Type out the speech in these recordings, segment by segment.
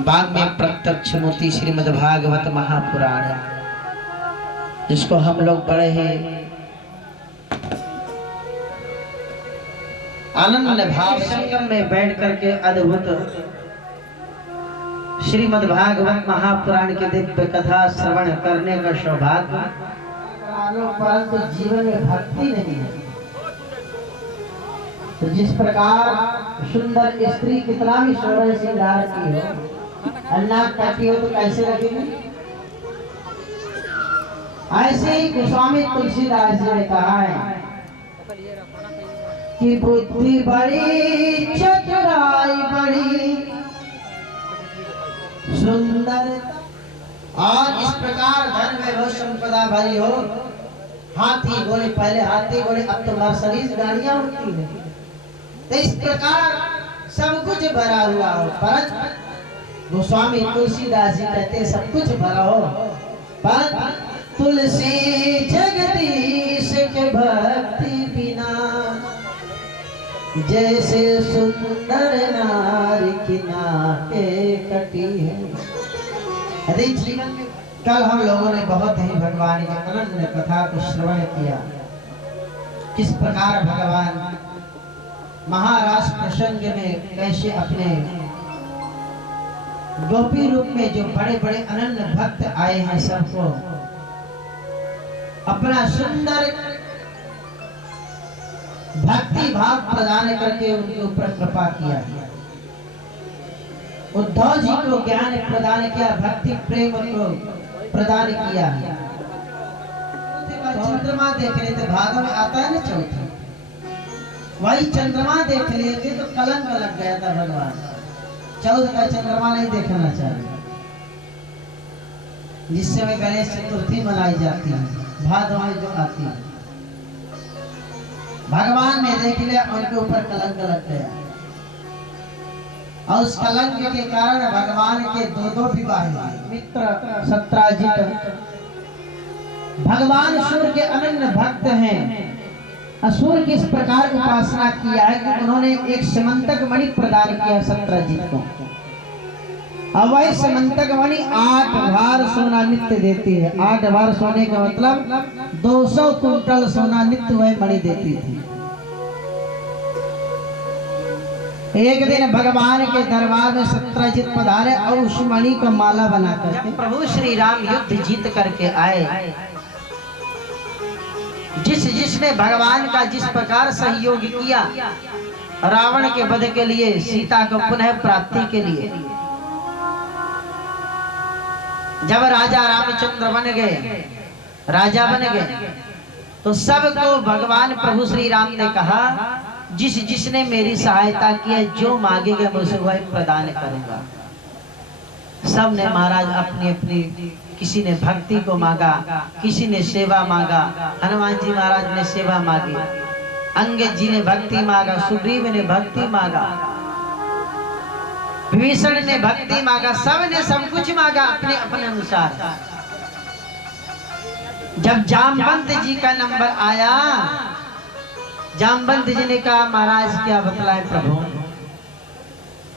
बाग में प्रत्यक्ष मूर्ति श्रीमद् भागवत महापुराण, जिसको हम लोग बड़े ही आनंद भाव संगम में बैठ करके अद्भुत श्रीमद् भागवत महापुराण के दिव्य कथा श्रवण करने का सौभाग्य, परंतु जीवन में भक्ति नहीं है। तो जिस प्रकार सुंदर स्त्री कितना भी सोलह श्रृंगार की हो, अन्ना काटी हो तो कैसे लगेगी? ऐसे ही गोस्वामी तुलसीदास जी ने कहा है कि बुद्धि बड़ी चतुराई बड़ी सुंदर, और इस प्रकार धन वैभव संपदा भरी हो, हाथी घोड़े, पहले हाथी घोड़े, अब तो मर्सिडीज गाड़ियां होती है, तो इस प्रकार सब कुछ भरा हुआ हो, परंतु गोस्वामी तुलसीदास जी कहते सब कुछ भरा हो, पर तुलसी जगदीश के भक्ति बिना जैसे सुंदर नारी किनारे कटी है। अरे जीवन में कल हम लोगों ने बहुत ही भगवान की अनन्य कथा को श्रवण किया, किस प्रकार भगवान महाराज प्रसंग में कैसे अपने गोपी रूप में जो बड़े बड़े अनन्य भक्त आए हैं सबको अपना सुंदर भक्ति भाव प्रदान करके उनके ऊपर कृपा किया। उद्धव जी को ज्ञान प्रदान किया, भक्ति प्रेम को प्रदान किया। चंद्रमा देख रहे थे, भाग में आता है ना चौथा, वही चंद्रमा देख लिए थे तो कलंक लग गया था भगवान। चौथ का चंद्रमा नहीं देखना चाहिए, जिससे में गणेश चतुर्थी मनाई जाती है, भादव में जो आती है। भगवान ने देख लिया, उनके ऊपर कलंक लग गया, और उस कलंक के कारण भगवान के दो विवाह हुए। मित्र सत्राजित भगवान सूर्य के अनन्य भक्त हैं। असुर किस प्रकार उपासना किया है कि उन्होंने एक समंतक मणि प्रदान किया सत्राजित को। अब वही समंतक मणि 8 भार सोना नित्य देती है। 8 भार सोने का मतलब 200 कुंटल सोना नित्य वह मणि देती थी। एक दिन भगवान के दरबार में सत्राजित पधारे और उस मणि को माला बना करके प्रभु श्री राम युद्ध जीत करके आए। जिसने भगवान का जिस प्रकार सहयोग किया रावण के वध के लिए, सीता को पुनः प्राप्ति के लिए, जब राजा रामचंद्र बन गए, राजा बन गए, तो सबको भगवान प्रभु श्री राम ने कहा जिसने मेरी सहायता की है, जो मांगेगा मैं उसे वह प्रदान करूंगा। सब ने महाराज अपनी अपनी, किसी ने भक्ति को मांगा, किसी ने सेवा मांगा। हनुमान जी महाराज ने सेवा मांगी, अंगद जी ने भक्ति मांगा, सुग्रीव ने भक्ति मांगा, विभीषण ने भक्ति मांगा, सब ने सब कुछ मांगा अपने अपने अनुसार। जब जामवंत जी का नंबर आया, जामवंत जी ने कहा महाराज क्या बतलाए प्रभु,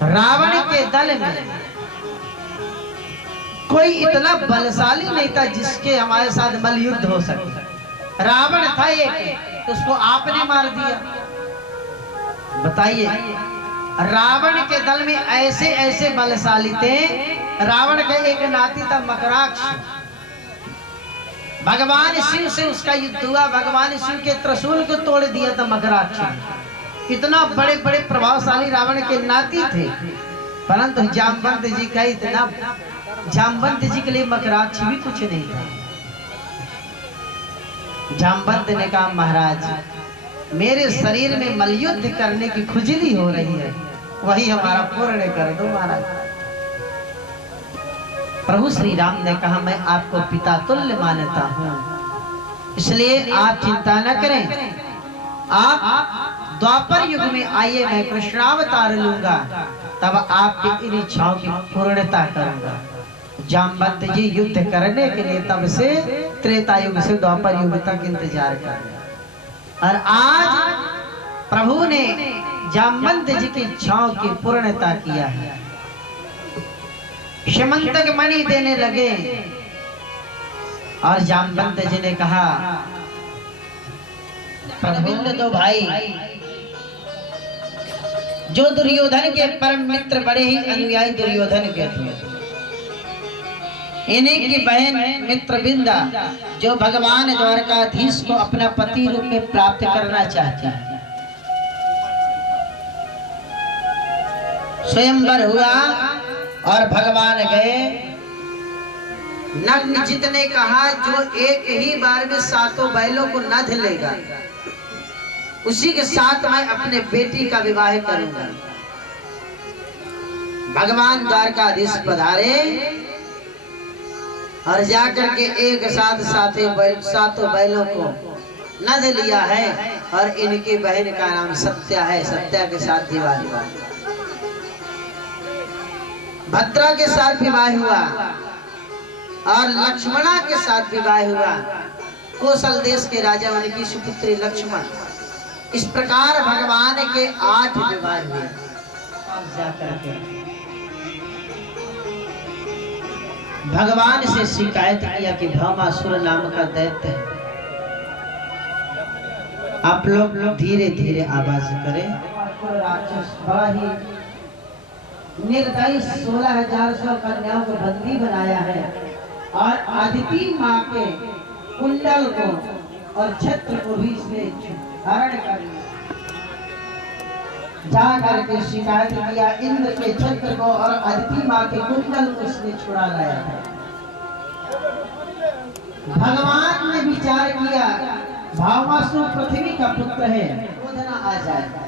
रावण के दल में कोई इतना बलशाली नहीं था जिसके हमारे साथ मल युद्ध हो सके। रावण था एक, तो उसको आपने मार दिया। बताइए, रावण के दल में ऐसे ऐसे बलशाली थे। रावण का एक नाती था मकराक्ष, भगवान शिव से उसका युद्ध हुआ, भगवान शिव के त्रिशूल को तोड़ दिया था मकराक्ष। इतना बड़े बड़े प्रभावशाली रावण के नाती थे, परंतु जामवंत जी का इतना, जामवंत जी के लिए मकराक्ष भी कुछ नहीं था। जामवंत ने कहा महाराज मेरे शरीर में मलयुद्ध करने की खुजली हो रही है, वही हमारा पूर्ण कर दो महाराज। प्रभु श्री राम ने कहा मैं आपको पिता तुल्य मानता हूँ, इसलिए आप चिंता न करें, आप द्वापर युग में आइए, मैं कृष्णावतार लूंगा, तब आपकी इन इच्छाओं की पूर्णता करूंगा। जामवंत जी युद्ध करने के लिए तब से त्रेता युग से द्वापर युग तक इंतजार कर रहे, और आज प्रभु ने जामवंत जी की इच्छाओं की पूर्णता किया है। श्रीमंतक मणि देने लगे, और जामवंत जी ने कहा प्रभु दो भाई, जो दुर्योधन के परम मित्र बड़े ही अनुयायी दुर्योधन के थे, इन्हीं की बहन मित्रविंदा जो भगवान द्वारकाधीश को अपना पति रूप में प्राप्त करना चाहती है। स्वयंवर हुआ और भगवान गए। नग्नजित ने कहा जो एक ही बार में 7 बैलों को नध लेगा, उसी के साथ मैं अपने बेटी का विवाह करूंगा। भगवान द्वारकाधीश पधारे और जाकर के एक साथ 7 बैलों को नद लिया है, और इनकी बहन का नाम सत्या है। सत्या के साथ विवाह हुआ, भद्रा के साथ विवाह हुआ, और लक्ष्मणा के साथ विवाह हुआ। कौशल देश के राजा उनकी सुपुत्री लक्ष्मण। इस प्रकार भगवान के 8 विवाह हुए। भगवान से शिकायत किया कि भौमासुर नाम का दैत्य है, आप लोग धीरे धीरे आवाज करें। राक्षस बड़ा ही निर्दयी 16,100 कन्याओं को बंदी बनाया है, और आदिति माँ के कुंडल को और छत्र को भी इसने हरण कर लिया। जा करके शिकायत किया, इंद्र के छत्र को और आदिति माँ के कुंडल को इसने छुड़ा लाया है। भगवान ने विचार किया भौमासुर पृथ्वी का पुत्र है, क्रोधना आ जाएगा।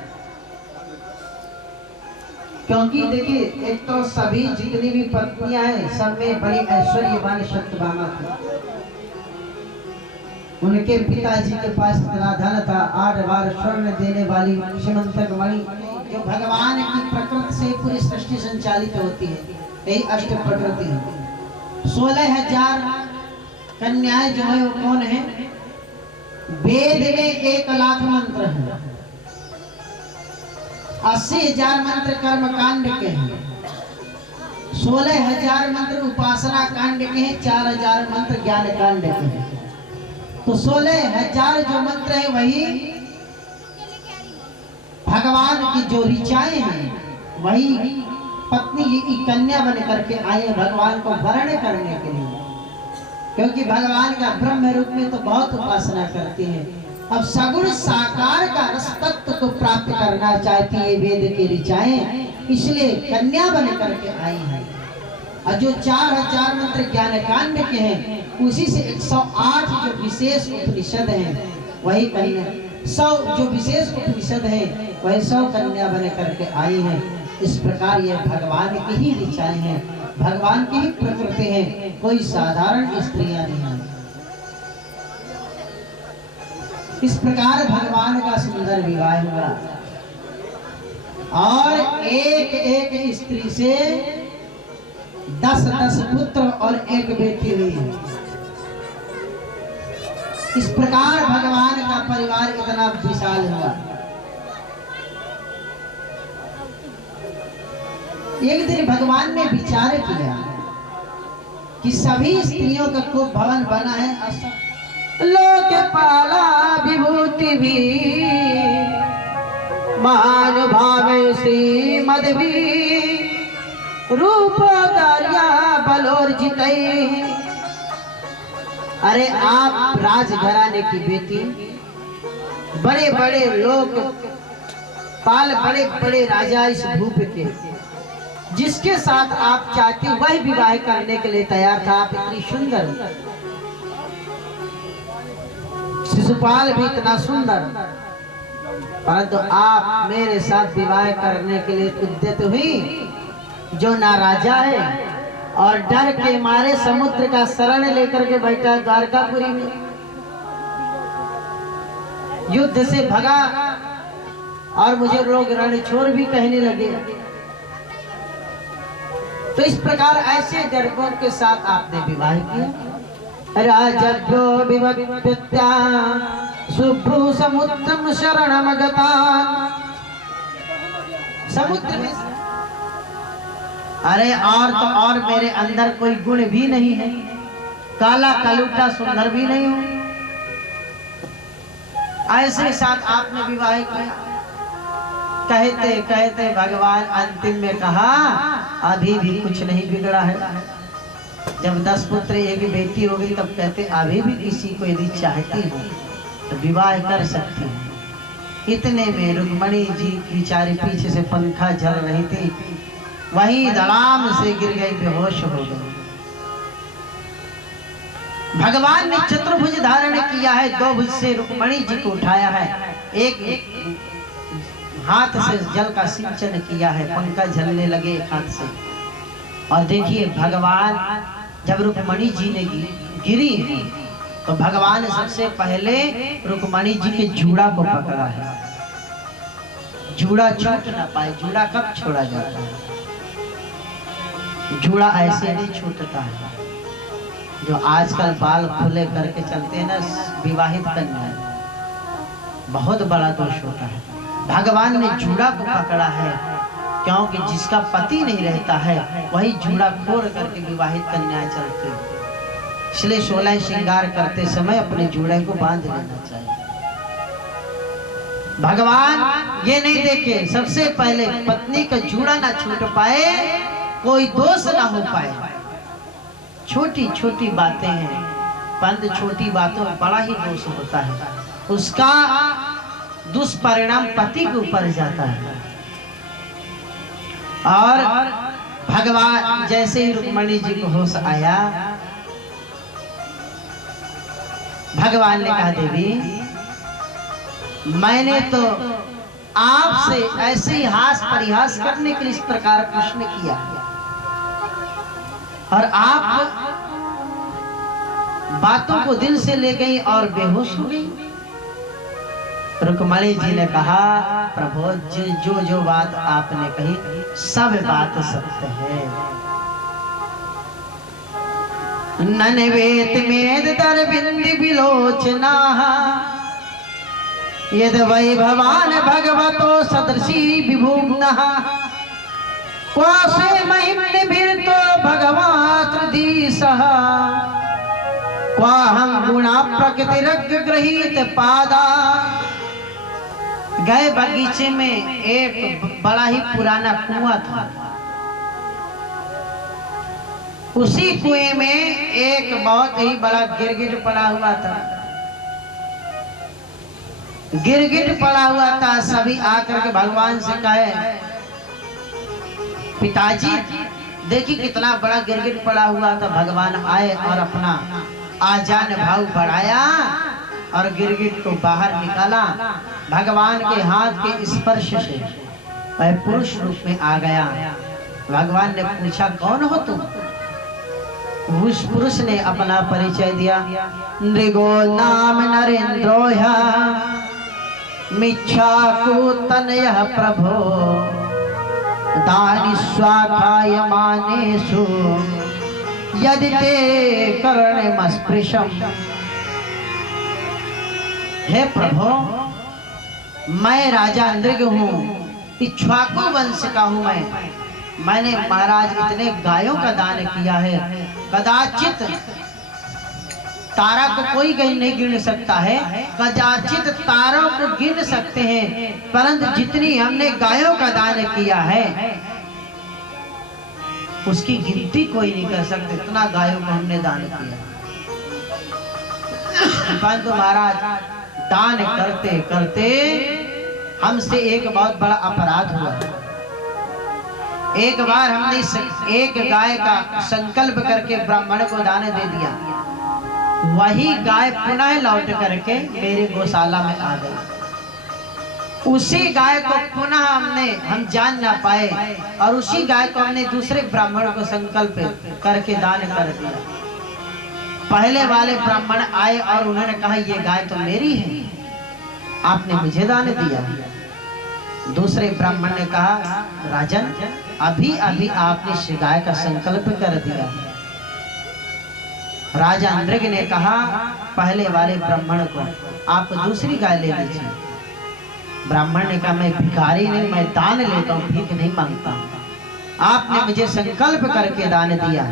क्योंकि देखिए, एक तो सभी जितनी भी पत्नियां हैं सब में बड़ी ऐश्वर्यवान सत्यभामा थी। उनके पिताजी के पास इतना धन था, 8 बार स्वर्ण देने वाली श्रीमंतक मणि, जो भगवान की प्रकृति से पूरी सृष्टि संचालित होती है, यही अष्ट प्रकृति है। 16,000 कन्याएं जो है वो कौन है? वेद में 1 लाख मंत्र हैं, 80,000 मंत्र कर्म कांड के हैं, 16,000 मंत्र उपासना कांड के हैं, 4,000 मंत्र ज्ञान कांड के हैं। तो 16,000 जो मंत्र है वही भगवान की जो ऋचाएं हैं, वही पत्नी कन्या बन करके आए भगवान को वर्ण करने के लिए, क्योंकि भगवान का ब्रह्म रूप में तो बहुत उपासना करती है। अब सगुण साकार का रस तत्व को प्राप्त करना चाहती है वेद की ऋचाएं, इसलिए कन्या बन करके आई है। और जो 4,000 मंत्र ज्ञान कांड के हैं, उसी से 108 जो विशेष उपनिषद हैं, वही कन्या 100 जो विशेष उपनिषद हैं, वही 100 कन्या बन करके आई हैं। इस प्रकार ये भगवान की ही ऋचाएं हैं। भगवान की ही प्रकृति है, कोई साधारण स्त्रियां नहीं है। इस प्रकार भगवान का सुंदर विवाह हुआ और एक एक स्त्री से 10-10 पुत्र और एक बेटी हुई। इस प्रकार भगवान का परिवार इतना विशाल हुआ। एक दिन भगवान ने विचार किया कि सभी स्त्रियों का खूब भवन बना है, लोक पाला विभूति भी महानुभाव श्री मदवी रूप दरिया बलोर्जित। अरे आप राजघराने की बेटी, बड़े बड़े लोग पाल, बड़े बड़े राजा इस भूप के, जिसके साथ आप चाहती वही विवाह करने के लिए तैयार था। आप इतनी सुंदर, शिशुपाल भी इतना सुंदर, परंतु आप मेरे साथ विवाह करने के लिए उद्यत हुई, जो ना राजा है और डर के मारे समुद्र का शरण लेकर के बैठा द्वारकापुरी में, युद्ध से भगा और मुझे लोग रणछोड़ भी कहने लगे। तो इस प्रकार ऐसे डरपों के साथ आपने विवाह किया। राजभ्यो विवत्या शुभ्रु समुद्रम शरणमगता। समुद्र में, अरे और तो और मेरे अंदर कोई गुण भी नहीं है, काला कलूटा सुंदर भी नहीं हूं। ऐसे साथ आपने विवाह किया। कहते कहते भगवान अंतिम में कहा, अभी भी कुछ नहीं बिगड़ा है। जब 10 पुत्र एक बेटी होगी तब कहते अभी भी किसी को यदि चाहती हो तो विवाह कर सकती है। इतने में रुक्मणी जी बेचारी पीछे से पंखा झल रही थी, वहीं धड़ाम से गिर गई, बेहोश हो गई। भगवान ने चतुर्भुज धारण किया है, 2 भुज से रुक्मणी जी को उठाया है, एक हाथ से जल का सिंचन किया है, पंखा झलने लगे एक हाथ से। और देखिए भगवान जब रुक्मणी जी ने गिरी तो भगवान ने सबसे पहले रुक्मणी जी के जूड़ा को पकड़ा है। जूड़ा छूट ना पाए। जूड़ा कब छोड़ा जाता है? जूड़ा ऐसे नहीं छूटता है। जो आजकल बाल खुले करके चलते हैं ना विवाहित कन्या, बहुत बड़ा दोष होता है। भगवान ने जूड़ा को पकड़ा है क्योंकि जिसका पति नहीं रहता है वही जूड़ा खोल करके विवाहित कन्याएं चलती है। इसलिए 16 श्रृंगार करते समय अपने जूड़े को बांध लेना चाहिए। भगवान ये नहीं देखे सबसे पहले पत्नी का जूड़ा ना छूट पाए, कोई दोष ना हो पाए। छोटी छोटी बातें हैं, परंतु छोटी बातों में बड़ा ही दोष होता है, उसका दुष्परिणाम पति के ऊपर जाता है। और भगवान जैसे ही रुक्मणी जी को होश आया, भगवान ने कहा देवी मैंने तो आपसे ऐसे ही हास परिहास करने के लिए इस प्रकार प्रश्न किया और आप बातों को दिल से ले गई और बेहोश हो गई। रुक्मणी जी ने कहा प्रभु जो जो बात आपने कही सब बात सत्य है। ननवेत मेद दरबिंद विलोचना यद वैभवान भगवतो सदृशी विभुम्नः क्वासे महिम्नि बिरतो भगवात्रदीसः क्वाहं गुणा प्रकृतिरग्र गृहीत पादा। गए बगीचे में एक बड़ा ही पुराना कुआं था। उसी कुएं में एक बहुत ही बड़ा गिरगिट पड़ा हुआ था। गिरगिट पड़ा हुआ था। सभी आकर के भगवान से कहे पिताजी देखिए कितना बड़ा गिरगिट पड़ा हुआ था। भगवान आए और अपना आजान भाव बढ़ाया और गिरगिट को बाहर निकाला। भगवान के हाथ के स्पर्श से वह पुरुष रूप में आ गया भगवान ने पूछा कौन हो तुम? उस पुरुष ने अपना परिचय दिया, नृगो नाम नरेंद्रोया मिच्छाकूतनय प्रभो दानि स्वाखायमानेषु यदि ते कर्णमस्पृशम्। हे प्रभु, मैं राजा नृग हूँ, इक्ष्वाकु वंश का हूँ। मैंने महाराज इतने गायों का दान किया है, कदाचित तारा को कोई नहीं गिन सकता है, कदाचित तारों को गिन सकते हैं, परंतु जितनी हमने गायों का दान किया है उसकी गिनती कोई नहीं कर सकते। इतना गायों को हमने दान किया। परंतु महाराज दान करते करते हमसे एक बहुत बड़ा अपराध हुआ। एक बार हमने एक गाय का संकल्प करके ब्राह्मण को दान दे दिया, वही गाय पुनः लौट करके मेरे गौशाला में आ गई। उसी गाय को पुनः हम जान ना पाए और उसी गाय को हमने दूसरे ब्राह्मण को संकल्प करके दान कर दिया। पहले वाले ब्राह्मण आए और उन्होंने कहा ये गाय तो मेरी है, आपने मुझे दान दिया। दूसरे ब्राह्मण ने कहा राजन, अभी अभी आपने इस गाय का संकल्प कर दिया। राजा नृग ने कहा पहले वाले ब्राह्मण को, आप दूसरी गाय ले लीजिए। ब्राह्मण ने कहा मैं भिखारी नहीं, मैं दान लेता हूँ, भीख नहीं मांगता। आपने मुझे संकल्प करके दान दिया,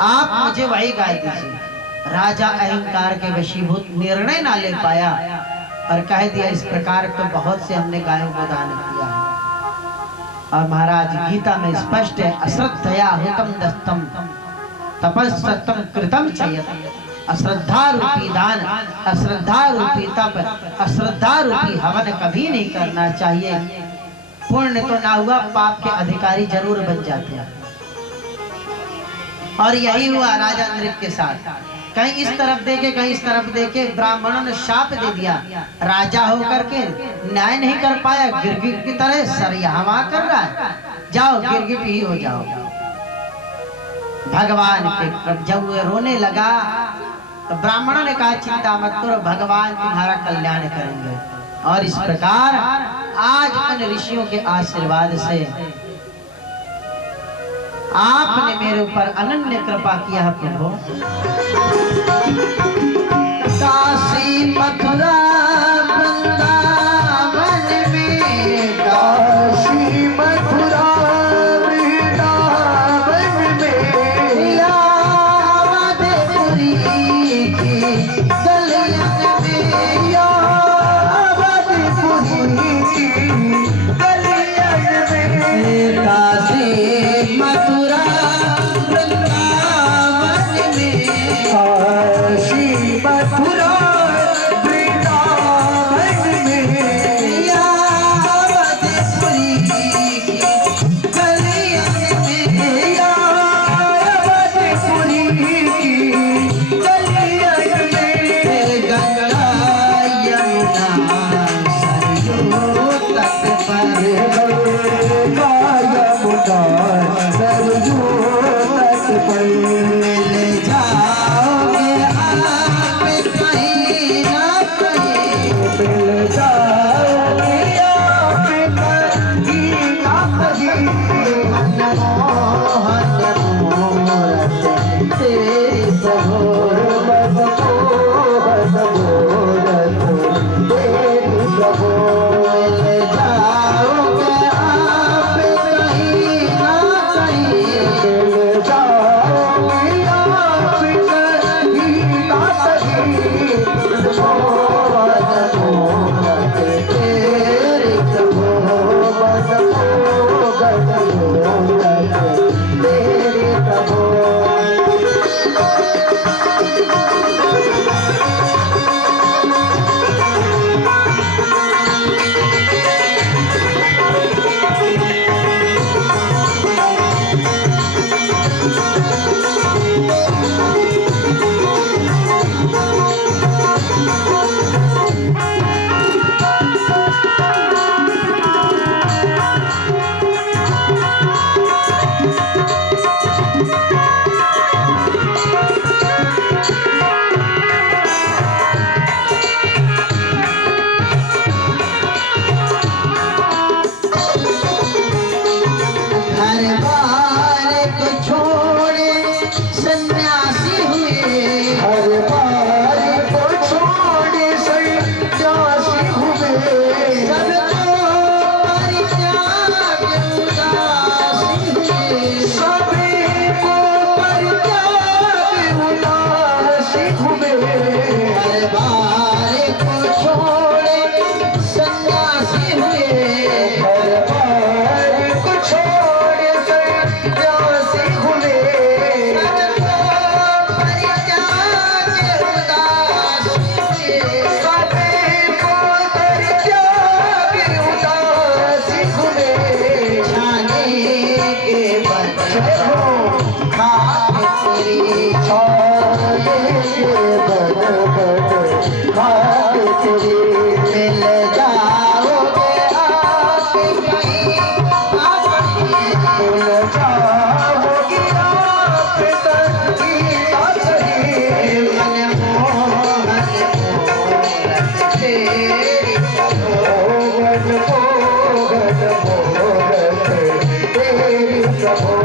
आप मुझे वही गाय दीजिए। राजा अहंकार के वशीभूत निर्णय ना ले पाया और कह दिया इस प्रकार तो बहुत से हमने गायों को दान किया। और महाराज गीता में स्पष्ट है, अश्रद्धया हुतम दत्तम तपस्सतम कृतम चयत। अश्रद्धा रूपी दान, अश्रद्धा रूपी तप, अश्रद्धा रूपी हवन कभी नहीं करना चाहिए। पुण्य तो ना हुआ, पाप के अधिकारी जरूर बन जाते हैं। और यही हुआ राजा नृग के साथ। कहीं इस तरफ देखे कहीं इस तरफ देखे, ब्राह्मणों ने शाप दे दिया। राजा होकर के न्याय नहीं कर पाया, गिरगिट की तरह सर यहाँ वहां कर रहा है, जाओ गिरगिट ही हो जाओ। भगवान के जब वो रोने लगा तो ब्राह्मणों ने कहा चिंता मत करो, भगवान तुम्हारा कल्याण करेंगे। और इस प्रकार आज उन ऋषियों के आशीर्वाद से आपने मेरे ऊपर अनन्य कृपा किया है प्रभु। काशी मथुरा वृंदावन में, काशी मथुरा वृंदावन में, या अवधपुरी की गलियन में, या अवधपुरी की गलियन में, काशी मथुरा तेरी छोड़ेंगे बड़ बड़ भाग तेरी मिल जाओगे आप कहीं मिल जाओगे आप कहीं ना कहीं मनमोहन तेरी मोहन मोहन मोहन तेरी मिल जाओगे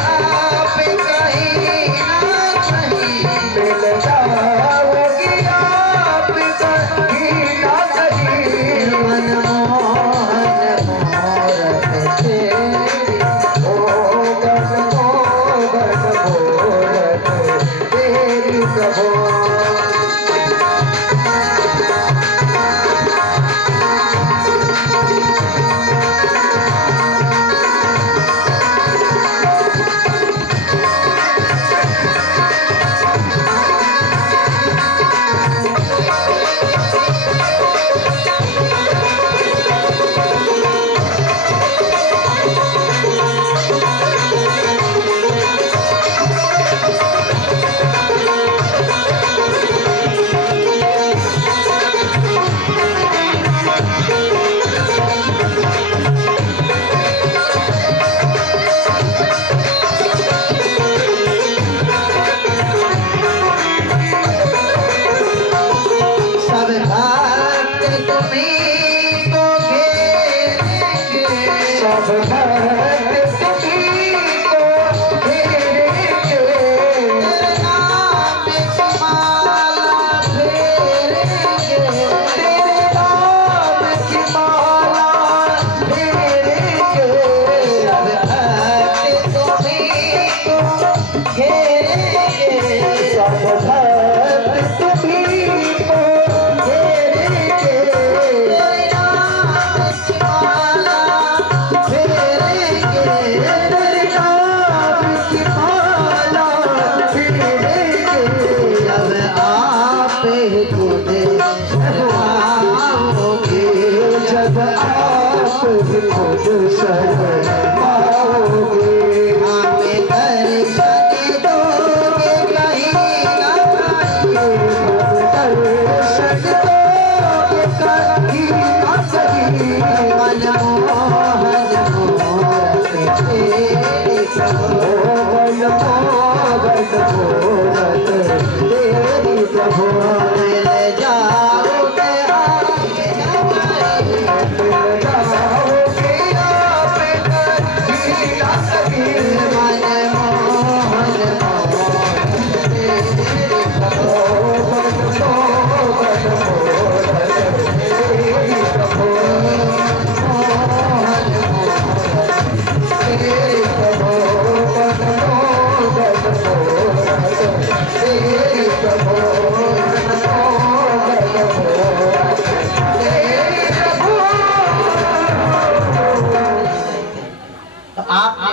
आप कहीं ना कहीं मिल जाओगे आप कहीं ना कहीं मनमोहन मोहन तेरी मोहन मोहन मोहन तेरी प्रभु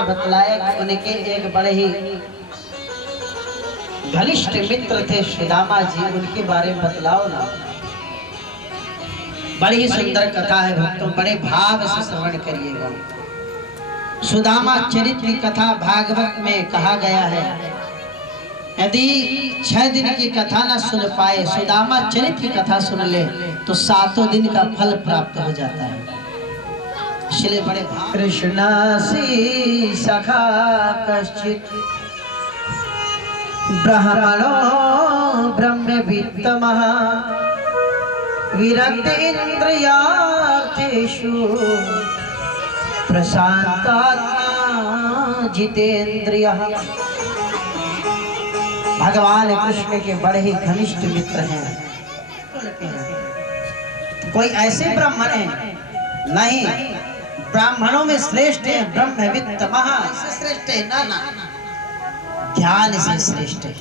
बतलाया कि उनके एक बड़े ही घनिष्ठ मित्र थे सुदामा जी, उनके बारे में बतलाओ ना। बड़ी ही सुंदर कथा है भक्तों, बड़े भाव से श्रवण करिएगा। सुदामा चरित्र की कथा भागवत में कहा गया है, यदि 6 दिन की कथा ना सुन पाए, सुदामा चरित्र की कथा सुन ले तो 7 दिन का फल प्राप्त हो जाता है। इसलिए बड़े कृष्णासी सखा कश्चित ब्रह्मणो ब्रह्मवित्तमः विरक्त इंद्रियार्थेषु प्रशांतात्मा जितेंद्रियः। भगवान कृष्ण के बड़े ही घनिष्ठ मित्र हैं। कोई ऐसे ब्राह्मण हैं नहीं, ब्राह्मणों में श्रेष्ठ है ब्रह्मवित्त महा, श्रेष्ठ है ना ना, ध्यान से श्रेष्ठ है।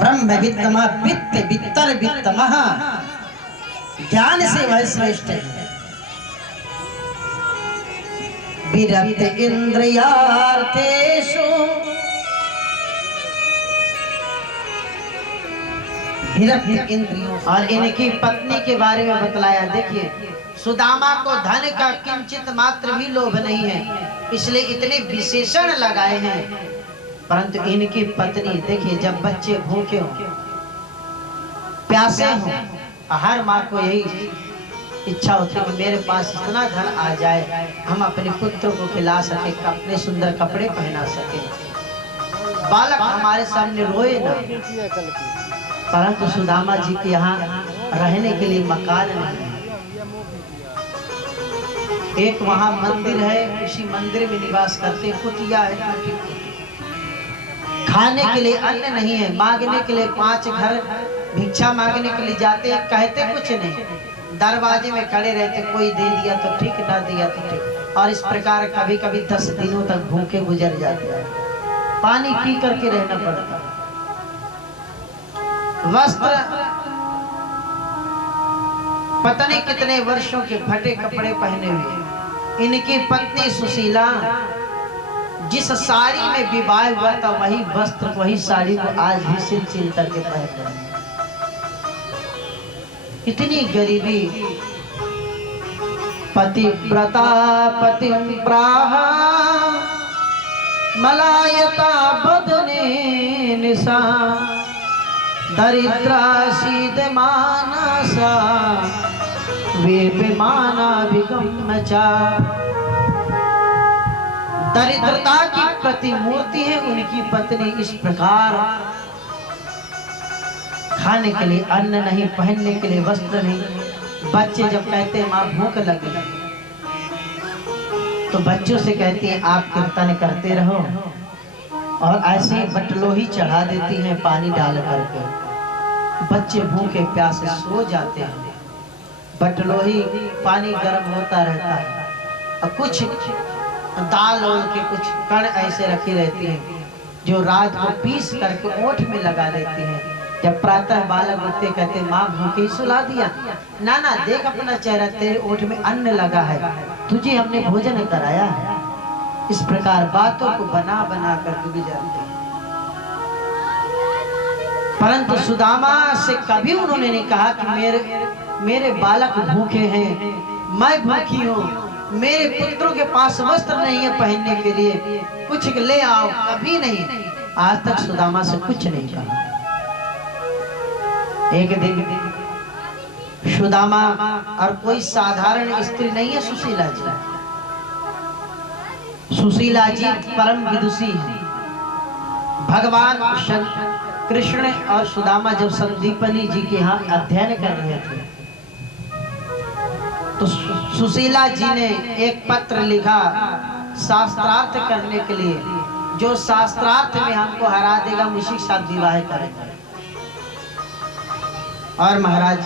ब्रह्मवित्त महा, वित्त वित्तर वित्त महा, ध्यान से वह श्रेष्ठ है। विरक्त इंद्रियार्थेषु, विरक्त इंद्रियों। और इनकी पत्नी के बारे में बतलाया। देखिए सुदामा को धन का किंचित मात्र भी लोभ नहीं है, इसलिए इतने विशेषण लगाए हैं। परंतु इनकी पत्नी देखिए, जब बच्चे भूखे हो, प्यासे हो, हर माँ को यही इच्छा होती है कि मेरे पास इतना धन आ जाए, हम अपने पुत्र को खिला सके, अपने सुंदर कपड़े पहना सके, बालक हमारे सामने रोए ना। परंतु सुदामा जी के यहाँ रहने के लिए मकान नहीं है। एक वहां मंदिर है, उसी मंदिर में निवास करते, कुटिया है, खाने के लिए अन्न नहीं है, मांगने के लिए 5 घर भिक्षा मांगने के लिए जाते हैं, कहते कुछ नहीं, दरवाजे में खड़े रहते, कोई दे दिया तो ठीक, ना दिया तो ठीक। और इस प्रकार कभी कभी 10 दिनों तक भूखे गुजर जाते हैं, पानी पी करके रहना पड़ता। वस्त्र पता नहीं कितने वर्षों के फटे कपड़े पहने हुए। इनकी पत्नी सुशीला जिस साड़ी में विवाह हुआ था, वही वस्त्र, वही साड़ी को आज भी सिल सिल करके पहन रहे हैं। इतनी गरीबी। पतिव्रता पतिं प्राह मलायता बदने निशा दरिद्रा सीद मानसा वेपमाना विगम्मचा। दरिद्रता की प्रतिमूर्ति है उनकी पत्नी। इस प्रकार खाने के लिए अन्न नहीं, पहनने के लिए वस्त्र नहीं। बच्चे जब कहते हैं माँ भूख लगी, तो बच्चों से कहती है आप कीर्तन करते रहो, और ऐसे ही बटलोही चढ़ा देती हैं पानी डाल करके। बच्चे भूखे प्यासे सो जाते हैं। बटलोही पानी गर्म होता रहता है, और कुछ दाल ओल के कुछ कण ऐसे रखी रहती हैं जो रात को पीस करके ओठ में लगा देती हैं। जब प्रातः बालक उठते कहते माँ भूखे सुला दिया। ना ना, देख अपना चेहरा, तेरे ओठ में अन्न लगा है, तुझे हमने भोजन कराया है। इस प्रकार बातों को बना बना कर गुजरते हैं। परंतु सुदामा से कभी उन्होंने नहीं कहा कि मेरे बालक भूखे हैं, मैं भूखी हूँ, मेरे पुत्रों के पास वस्त्र नहीं है पहनने के लिए, कुछ ले आओ। कभी नहीं, आज तक सुदामा से कुछ नहीं कहा। एक दिन सुदामा, और कोई साधारण स्त्री नहीं है, सुशीला जी। सुशीला जी परम विदुषी है। भगवान कृष्ण और सुदामा जब संदीपनी जी के यहाँ अध्ययन कर रहे थे, तो सुशीला जी ने एक पत्र लिखा शास्त्रार्थ करने के लिए, जो शास्त्रार्थ में हमको हरा देगा उसी के साथ विवाह करेंगे। और महाराज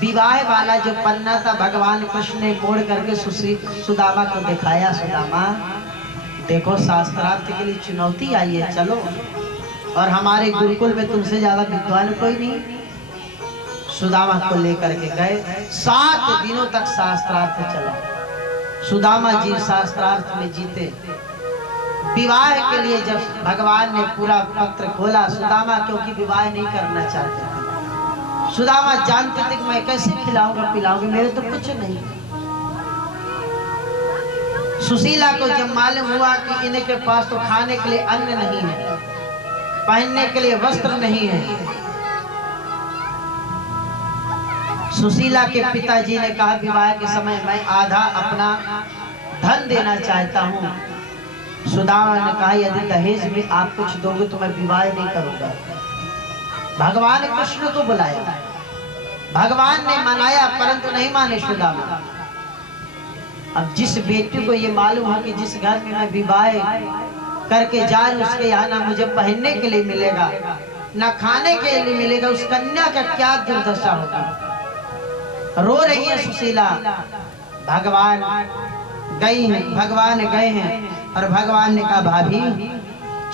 विवाह वाला जो पन्ना था भगवान कृष्ण ने मोड़ करके सुदामा को दिखाया। सुदामा देखो, शास्त्रार्थ के लिए चुनौती आई है, चलो। और हमारे गुरुकुल में तुमसे ज्यादा विद्वान कोई नहीं। सुदामा को लेकर के गए। 7 दिनों तक शास्त्रार्थ चला। सुदामा जी शास्त्रार्थ में जीते। विवाह के लिए जब भगवान ने पूरा पत्र खोला, सुदामा क्योंकि विवाह नहीं करना चाहते, सुदामा जानते थे कि मैं कैसे खिलाऊंगा पिलाऊंगा, मेरे तो कुछ नहीं। सुशीला को जब मालूम हुआ कि इनके पास तो खाने के लिए अन्न नहीं है, पहनने के लिए वस्त्र नहीं है, सुशीला के पिताजी ने कहा विवाह के समय मैं आधा अपना धन देना चाहता हूँ। सुदामा ने कहा यदि दहेज में आप कुछ दोगे तो मैं विवाह नहीं करूंगा। भगवान कृष्ण को बुलाया, भगवान ने मनाया, परंतु नहीं माने सुदामा। अब जिस बेटी को ये मालूम है कि जिस घर में मैं विवाह करके जा रही उसके यहाँ ना मुझे पहनने के लिए मिलेगा ना खाने के लिए मिलेगा, उस कन्या का क्या दुर्दशा होगी। रो रही है सुशीला। भगवान गए हैं और भगवान ने कहा भाभी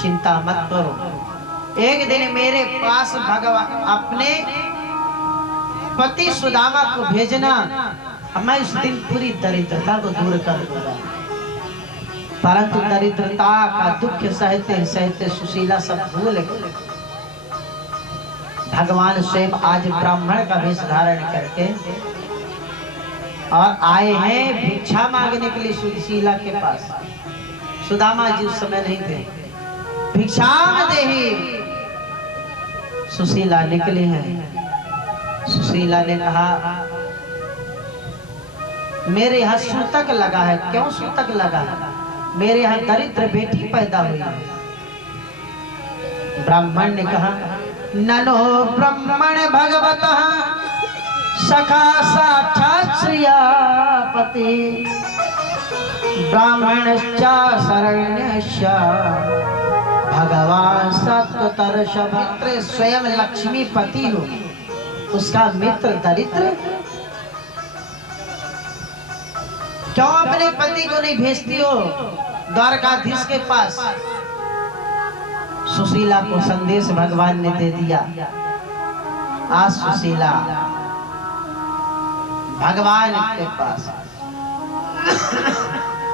चिंता मत करो, एक दिन मेरे पास भगवान अपने पति सुदामा को भेजना, मैं उस दिन पूरी दरिद्रता को दूर कर दूंगा। परंतु दरिद्रता का दुख सहते सहते सुशीला सब भूल गई। भगवान स्वयं आज ब्राह्मण का वेश धारण करके और आए हैं भिक्षा मांगने के लिए सुशीला के पास। सुदामा जी उस समय नहीं थे। भिक्षाम देहि, सुशीला निकली हैं। सुशीला ने कहा मेरे यहाँ सूतक लगा है। क्यों सूतक लगा है? मेरे यहाँ दरिद्र बेटी पैदा हुई है। ब्राह्मण ने कहा ननो ब्राह्मण भगवत सखा साक्षात् श्रियापति ब्राह्मणश्च शरण्यश्च भगवान सत्वतर्षभ। मित्र स्वयं लक्ष्मीपति हो, उसका मित्र दरिद्र। क्यों अपने पति को नहीं भेजती हो द्वारकाधीश के पास? सुशीला को संदेश भगवान ने दे दिया। आज सुशीला भगवान के पास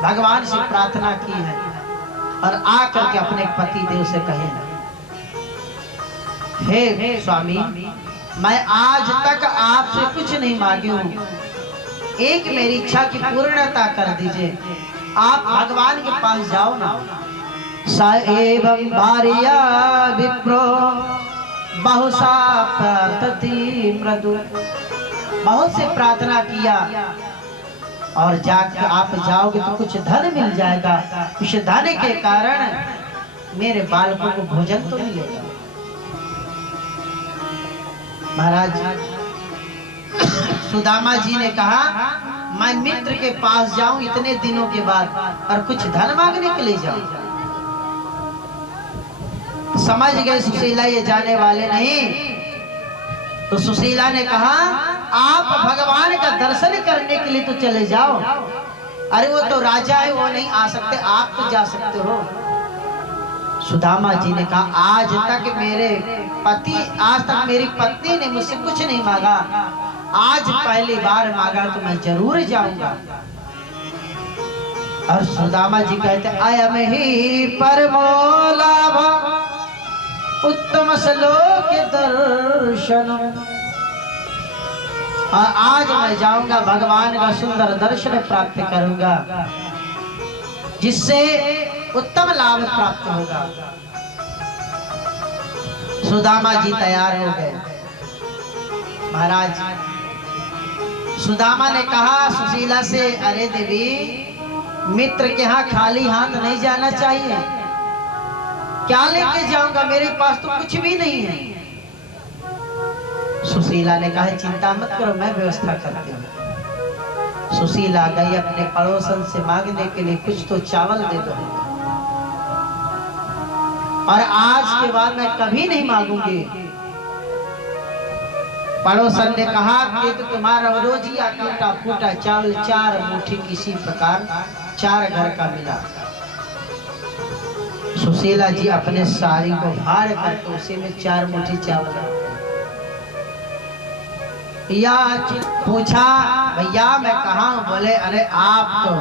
भगवान से प्रार्थना की है और आकर के अपने पति देव से कहे हे स्वामी, मैं आज तक आपसे कुछ नहीं मांगी हूँ, एक मेरी इच्छा की पूर्णता कर दीजिए। आप भगवान के पास जाओ ना। स एवं भार्या विप्रो बहुसा प्रार्थति मृदु। बहुत से प्रार्थना किया और जाकर आप जाओगे तो कुछ धन मिल जाएगा। कुछ धन के कारण मेरे बालकों को भोजन तो मिलेगा। महाराज सुदामा जी ने कहा मैं मित्र के पास जाऊं इतने दिनों के बाद और कुछ धन मांगने के लिए जाऊं। समझ गए सुशीला ये जाने वाले नहीं। तो सुशीला ने कहा आप भगवान का दर्शन करने के लिए तो चले जाओ। अरे वो तो राजा है, वो नहीं आ सकते, आप तो जा सकते हो। सुदामा जी ने कहा आज तक मेरी पत्नी ने मुझसे कुछ नहीं मांगा, आज पहली बार मांगा तो मैं जरूर जाऊंगा। और सुदामा जी कहते अयम ही परमो लाभ उत्तम श्लोक दर्शन। और आज मैं जाऊंगा भगवान का सुंदर दर्शन प्राप्त करूंगा, जिससे उत्तम लाभ प्राप्त होगा। सुदामा जी तैयार हो गए। महाराज सुदामा ने कहा सुशीला से अरे देवी, मित्र के यहाँ खाली हाथ नहीं जाना चाहिए। क्या लेके जाऊंगा, मेरे पास तो कुछ भी नहीं है। सुशीला ने कहा चिंता मत करो, मैं व्यवस्था करती हूँ। सुशीला गई अपने पड़ोसन से मांगने के लिए कुछ तो चावल दे दो, और आज के बाद मैं कभी नहीं मांगूंगी। पड़ोसन ने कहा कि तो तुम्हारा रोजिया टूटा फूटा चावल 4 मुट्ठी किसी प्रकार 4 घर का मिला। सुशीला जी अपने साड़ी को फाड़ करके उसी में 4 मुट्ठी चावल। या पूछा भैया मैं कहाँ हूँ? बोले अरे आप तो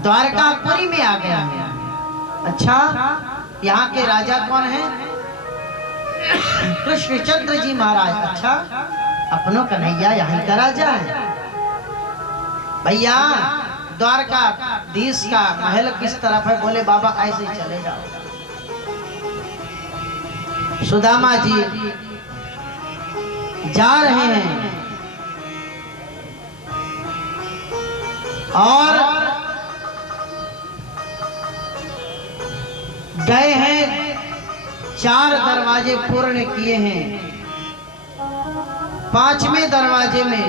द्वारकापुरी में आ गया है। अच्छा, यहाँ के राजा कौन है? कृष्णचंद्र जी महाराज। अच्छा, अपनों कन्हैया यहाँ का राजा है। भैया द्वारकाधीश का महल किस तरफ है? बोले बाबा ऐसे ही चले जाओ। सुदामा जी जा रहे हैं और गए हैं, 4 दरवाजे पूर्ण किए हैं। 5वें दरवाजे में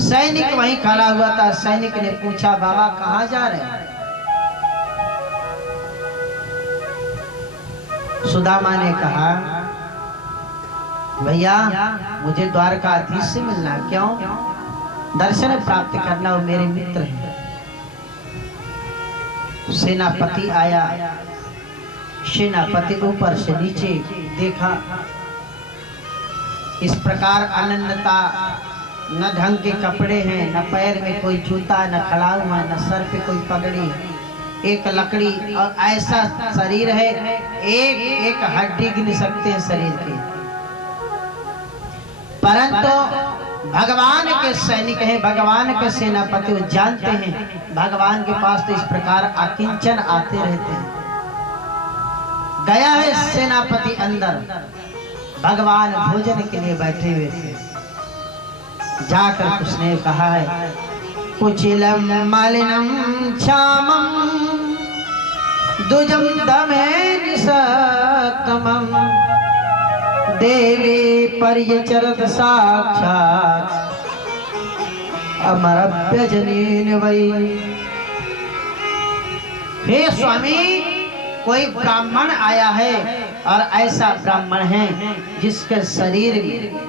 सैनिक वहीं खड़ा हुआ था। सैनिक ने पूछा बाबा कहाँ जा रहे हैं? सुदामा ने कहा भैया मुझे द्वारकाधीश से मिलना है। क्यों? दर्शन प्राप्त करना, वो मेरे मित्र हैं। सेनापति आया। सेनापति ऊपर से नीचे देखा, इस प्रकार अनन्नता, न ढंग के कपड़े हैं, न पैर में कोई जूता, न खड़ा हुआ, न सर पे कोई पगड़ी, एक लकड़ी, और ऐसा शरीर है एक एक हड्डी गिन सकते हैं शरीर की। परंतु भगवान के सैनिक हैं, भगवान के सेनापति, वो जानते हैं भगवान के पास तो इस प्रकार अकिंचन आते रहते हैं। गया है सेनापति अंदर, भगवान भोजन के लिए बैठे हुए थे। जाकर उसने कहा है, कुचिलम मालिनम क्षामम दुजम दमेन सतमम देवी पर्यचरत साक्षात् अमरभ्य जनीन वै। हे स्वामी, कोई ब्राह्मण आया है और ऐसा ब्राह्मण है जिसके शरीर में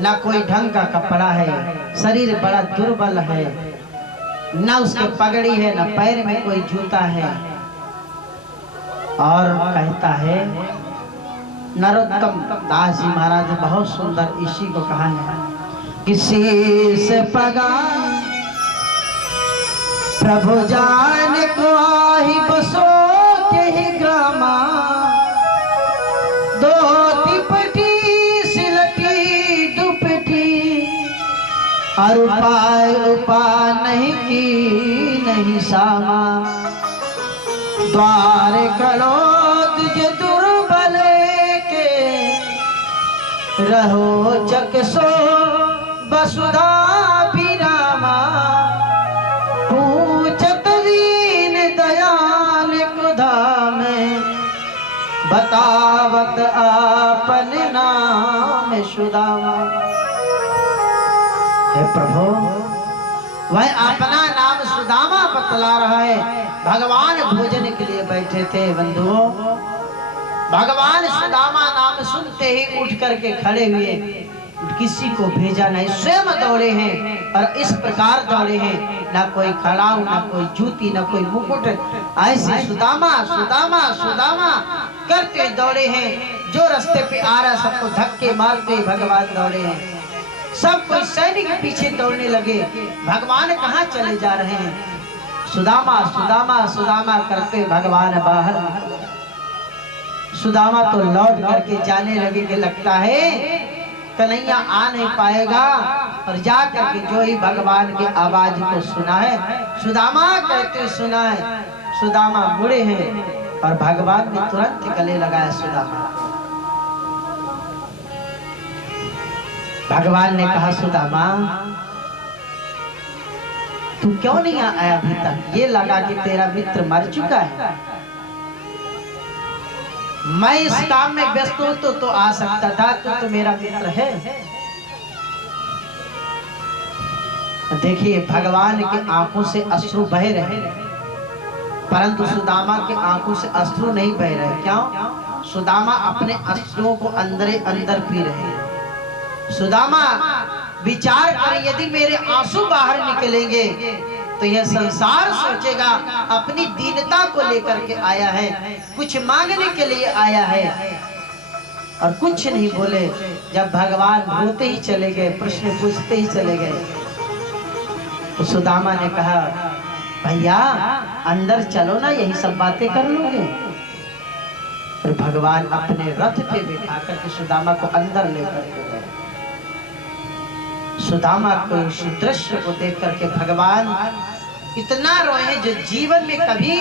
ना कोई ढंग का कपड़ा है, शरीर बड़ा दुर्बल है, ना उसके पगड़ी है, ना पैर में कोई जूता है। और कहता है, नरोत्तम दास जी महाराज बहुत सुंदर इसी को कहा है, किसी से पगा प्रभु जान को आही बसो के ही ग्रामा, दो तिपटी सिलटी दुपटी और उपाय उपाय नहीं की नहीं सामा, द्वार करो तुझे दुर्बल के रहो चकसो वसुधा विरामा, पूछत दीन दयाल कुधा में बतावत आपन नाम सुदामा। हे प्रभु, वह अपना नाम सुदामा बतला रहा है। भगवान भोजन के लिए बैठे थे बंधुओं। भगवान सुदामा नाम सुनते ही उठ करके खड़े हुए, किसी को भेजा नहीं, स्वयं दौड़े हैं और इस प्रकार दौड़े हैं, ना कोई खड़ाऊ, ना कोई जूती, ना कोई मुकुट, ऐसे सुदामा सुदामा सुदामा करते दौड़े हैं। जो रास्ते पे आ रहा सबको धक्के मारते भगवान दौड़े हैं। सब कोई सैनिक पीछे दौड़ने लगे, भगवान कहाँ चले जा रहे हैं। सुदामा सुदामा सुदामा करते भगवान बाहर। सुदामा तो लौट करके जाने लगे कि लगता है कन्हैया आ नहीं पाएगा, और जा करके जो ही भगवान की आवाज को सुना है, सुदामा कहते सुना है। सुदामा मुड़े हैं और भगवान ने तुरंत गले लगाया सुदामा। भगवान ने कहा, सुदामा तू क्यों नहीं आया अभी तक? ये लगा कि तेरा मित्र मर चुका है। मैं इस काम में व्यस्त हूं तो आ सकता था, तो मेरा मित्र है। देखिए, भगवान की आंखों से अश्रु बह रहे, परंतु सुदामा के आंखों से अश्रु नहीं बह रहे। क्यों? सुदामा अपने अश्रुओं को अंदर अंदर पी रहे हैं। सुदामा विचार करें, यदि मेरे आंसू बाहर निकलेंगे तो यह संसार सोचेगा अपनी दीनता को लेकर के आया है, कुछ मांगने के लिए आया है, और कुछ नहीं बोले। जब भगवान रोते ही चले गए, प्रश्न पूछते ही चले गए, तो सुदामा ने कहा, भैया अंदर चलो ना, यही सब बातें कर लोगे। और भगवान अपने रथ पे बिठा करके सुदामा को अंदर लेकर के गए। सुदामा को इस दृश्य को देख करके भगवान इतना रोए हैं, जो जीवन में कभी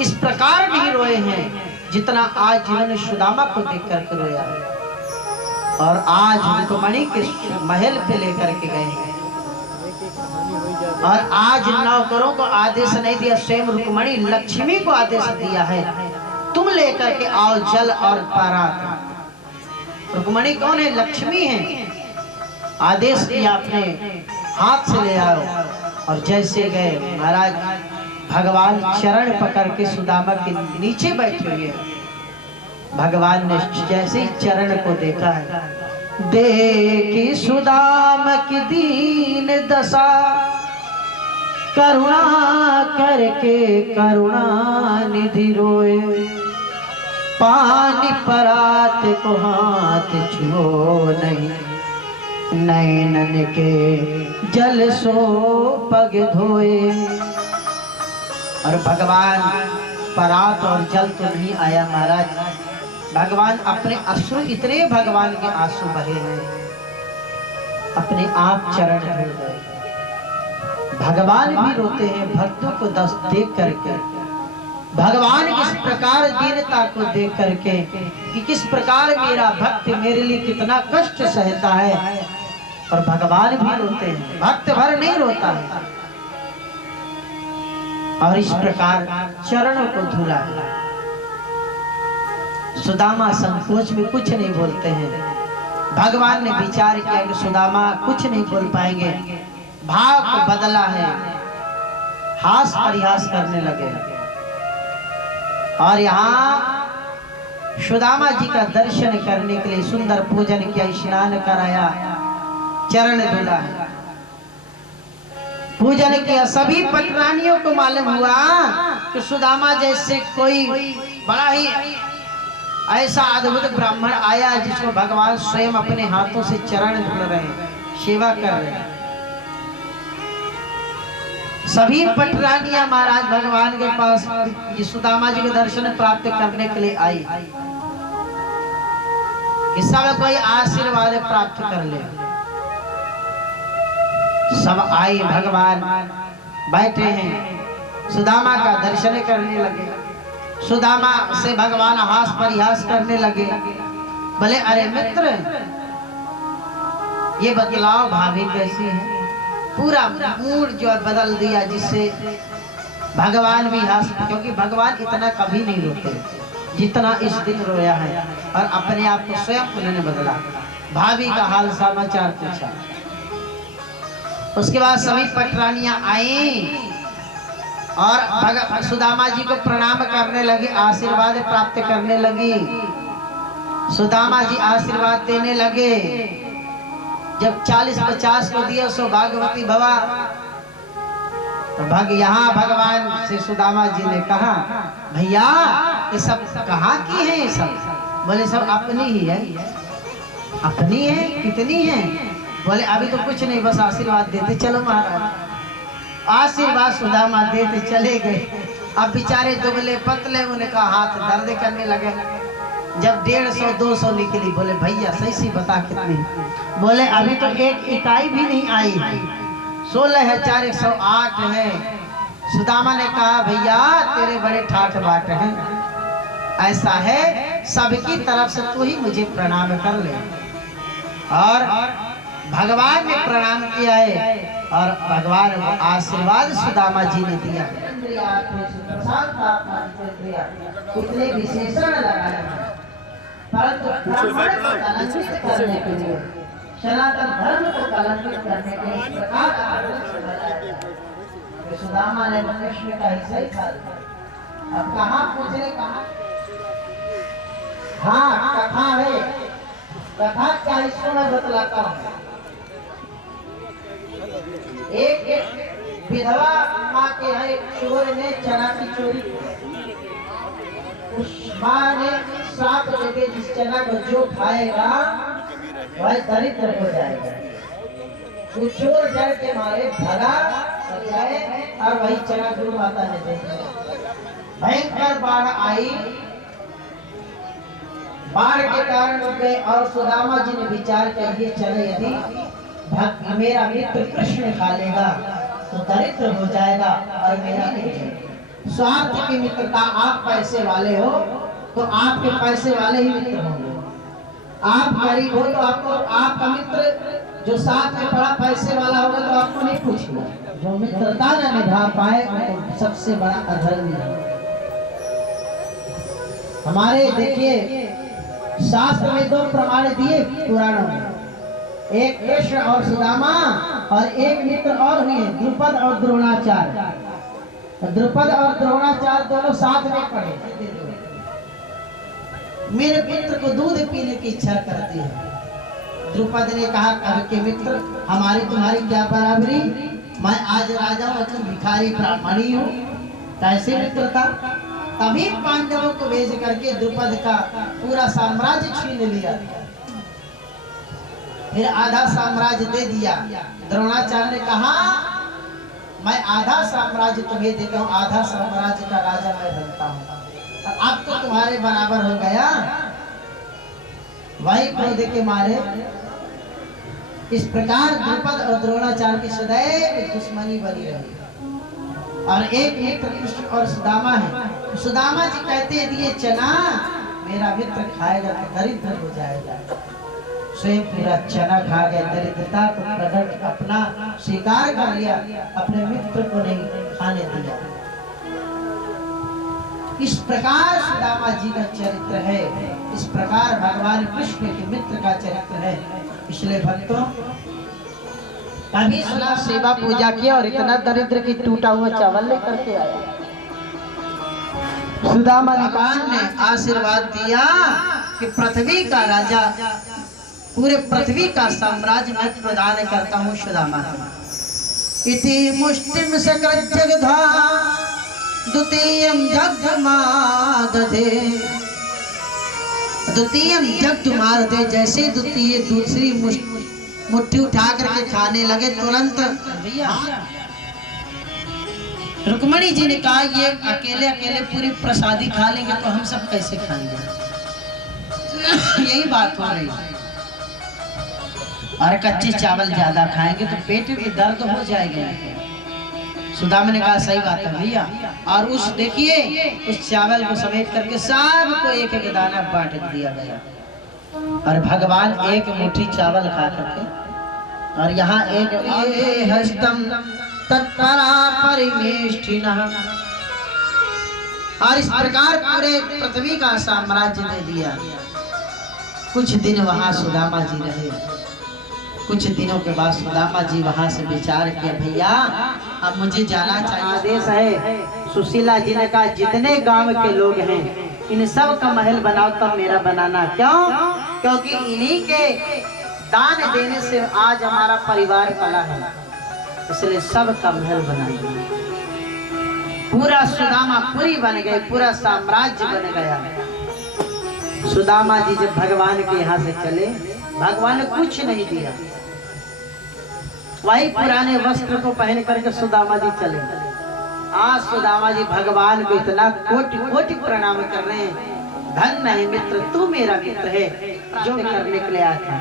इस प्रकार नहीं रोए हैं जितना आज जिन्होंने सुदामा को देख करके रोया है। और आज रुक्मणी के महल पे लेकर के गए हैं, और आज नौकरों को आदेश नहीं दिया, स्वयं रुक्मणी लक्ष्मी को आदेश दिया है, तुम लेकर के आओ जल और परात। रुक्मणी कौन है? लक्ष्मी है। आदेश दिया अपने हाथ से ले आओ, और जैसे गए महाराज भगवान चरण पकड़ के सुदामा के नीचे बैठे हुए। भगवान ने जैसे ही चरण को देखा है, देखी सुदामा की दीन दशा, करुणा करके करुणा निधि रोए, पानी परात को हाथ छुओ नहीं, नैनन के जल सो पग धोए। और भगवान परात और जल तो नहीं आया महाराज, भगवान अपने अश्रु, इतने भगवान के आंसू बहे हैं। अपने आप चरण धुल गए। भगवान भी रोते हैं भक्तों को देख करके। भगवान किस प्रकार दीनता को देख करके कि किस प्रकार मेरा भक्त मेरे लिए कितना कष्ट सहता है, और भगवान भी रोते हैं, भक्त भर नहीं रोता है। और इस प्रकार चरणों को धुला। सुदामा संकोच में कुछ नहीं बोलते हैं। भगवान ने विचार किया कि सुदामा कुछ नहीं बोल पाएंगे, भाव को बदला है, हास परिहास करने लगे। और यहाँ सुदामा जी का दर्शन करने के लिए सुंदर पूजन किया, स्नान कराया, चरण धुला, पूजन किया। सभी पटरानियों को मालूम हुआ कि सुदामा जैसे कोई बड़ा ही ऐसा अद्भुत ब्राह्मण आया जिसको भगवान स्वयं अपने हाथों से चरण धुल रहे हैं, सेवा कर रहे हैं। सभी पटरानियां महाराज भगवान के पास सुदामा जी के दर्शन प्राप्त करने के लिए आई कि सब कोई आशीर्वाद प्राप्त कर ले। सब आई, भगवान बैठे हैं, सुदामा का दर्शन करने लगे। सुदामा से भगवान हास परिहास करने लगे। बोले अरे मित्र, ये बदलाव भाभी कैसी है? पूरा मूड जो बदल दिया, जिससे भगवान भी हास, क्योंकि भगवान इतना कभी नहीं रोते जितना इस दिन रोया है, और अपने आप को स्वयं उन्होंने बदला। भाभी का हाल समाचार पूछा। उसके बाद सभी पटरानियां आई और सुदामा जी को प्रणाम करने लगी, आशीर्वाद प्राप्त करने लगी। सुदामा जी आशीर्वाद देने लगे। जब 40-50 को दिया सो भागवती भवा, तो यहाँ भगवान से सुदामा जी ने कहा, भैया ये सब कहाँ की है? ये सब बोले सब अपनी ही है। अपनी है? कितनी है? बोले अभी तो कुछ नहीं, बस आशीर्वाद देते चलो महाराज। आशीर्वाद सुदामा देते चले गए। अब बेचारे दुबले पतले, उनका हाथ दर्द करने लगे। जब 150-200 निकली, बोले भैया सही सी बता कितनी? बोले अभी तो एक इकाई भी नहीं आई, 16,408 है। सुदामा ने कहा भैया तेरे बड़े ठाठ बाट हैं, ऐसा है सबकी तरफ से तू ही मुझे प्रणाम कर ले। और भगवान ने प्रणाम किया है, और भगवान को आशीर्वाद सुदामा जी ने दिया है। कितने विशेषण लगाए, परंतु ब्राह्मण को कलंकित करने के लिए, सनातन धर्म को कलंकित करने के लिए इस प्रकार सुदामा ने मनुष्य का हिस्सा ही खा लिया। अब कहाँ पूछने, कहाँ? हाँ कथा है, कथा क्या इसको मैं बतलाता हूँ। एक विधवा माँ के यहाँ एक चोर ने चना की चोरी की। उस माँ ने साथ देके जिस चना को जो खाएगा वह दरिद्र हो जाएगा। वो चोर डर के मारे भगा और वही चना गुरु माता ने दे दिया। भयंकर बाढ़ आई, बाढ़ के कारण रुक गए। और सुदामा जी ने विचार किया ये चने यदि मेरा मित्र कृष्ण खा लेगा तो दरिद्र हो जाएगा और मेरा नहीं। स्वार्थ की मित्रता, आप पैसे वाले हो तो आपके पैसे वाले ही मित्र होंगे। आप गरीब हो तो आपको आपका मित्र जो साथ में बड़ा पैसे वाला होगा तो आपको नहीं पूछेगा। जो मित्रता न निभा पाए तो सबसे बड़ा अधर्मी है। हमारे देखिए शास्त्र में 2 प्रमाण दिए पुराणों में, एक कृष्ण और सुदामा, और एक मित्र और हुए द्रुपद और द्रोणाचार्य। द्रुपद और द्रोणाचार्य दोनों साथ में पढ़े। मेरे मित्र को दूध पीने की इच्छा करती है। द्रुपद ने कहा कि मित्र हमारी तुम्हारी क्या बराबरी, मैं आज राजा हूं, तुम भिखारी ब्राह्मणी हो, कैसे मित्रता? तभी पांडवों को भेज करके द्रुपद का पूरा साम्राज्य छीन लिया, फिर आधा साम्राज्य दे दिया। द्रोणाचार्य ने कहा मैं आधा साम्राज्य तुम्हें देता हूँ, आधा साम्राज्य का राजा मैं बनता हूँ। अब तो तुम्हारे बराबर हो गया। वही क्रोध के मारे इस प्रकार द्रुपद और द्रोणाचार्य की सदैव दुश्मनी बनी रही। और एक मित्र कृष्ण और सुदामा है। सुदामा जी कहते दिए चना मेरा मित्र खाएगा तो दरिद्र हो जाएगा। स्वयं पूरा चना खा गए, दरिद्रता को प्रकट अपना स्वीकार कर लिया, अपने मित्र को नहीं खाने दिया। इस प्रकार सुदामा जी का चरित्र है, इस प्रकार भगवान कृष्ण के मित्र का चरित्र है। इसलिए भक्तों कभी सुना सेवा पूजा किया और इतना दरिद्र की टूटा हुआ चावल लेकर के आया। सुदामा ने आशीर्वाद दिया कि पृथ्वी का राजा, पूरे पृथ्वी का साम्राज्य मैं प्रदान करता हूँ सुदामा को। इति मुष्टिम सकृत जगधा द्वितीयं जगमादधे। द्वितीयं जगमादधे, जैसे द्वितीय दूसरी मुट्ठी उठा करके खाने लगे तुरंत रुक्मणी जी ने कहा ये अकेले अकेले पूरी प्रसादी खा लेंगे तो हम सब कैसे खाएंगे। यही बात हो रही है। और कच्चे चावल ज्यादा खाएंगे तो पेट में दर्द हो जाएगा। सुदामा ने कहा सही बात है भैया। और उस देखिए उस चावल को समेट करके सबको एक एक दाना बांट दिया गया। और भगवान एक मुट्ठी चावल खा करके और यहाँ एक हस्तम तत्परा परिमेष्ठिनः, और इस प्रकार पूरे पृथ्वी का साम्राज्य दे दिया। कुछ दिन वहां सुदामा जी रहे। कुछ दिनों के बाद सुदामा जी वहां से विचार किया भैया अब मुझे जाना चाहिए। आदेश है। सुशीला जी ने कहा जितने गांव के लोग हैं इन सब का महल बनाओ, तब मेरा बनाना। क्यों? क्योंकि इन्हीं के दान देने से आज हमारा परिवार पला है, इसलिए सब का महल बनाइए। पूरा सुदामा पुरी बन गए, पूरा साम्राज्य बन गया। सुदामा जी जब भगवान के यहाँ से चले, भगवान ने कुछ नहीं दिया, वही पुराने वस्त्र को पहन करके सुदामा जी चले। आज सुदामा जी भगवान को इतना कोटि कोटि प्रणाम कर रहे हैं। धन नहीं मित्र, तू मेरा मित्र है। जो करने के लिए आया था,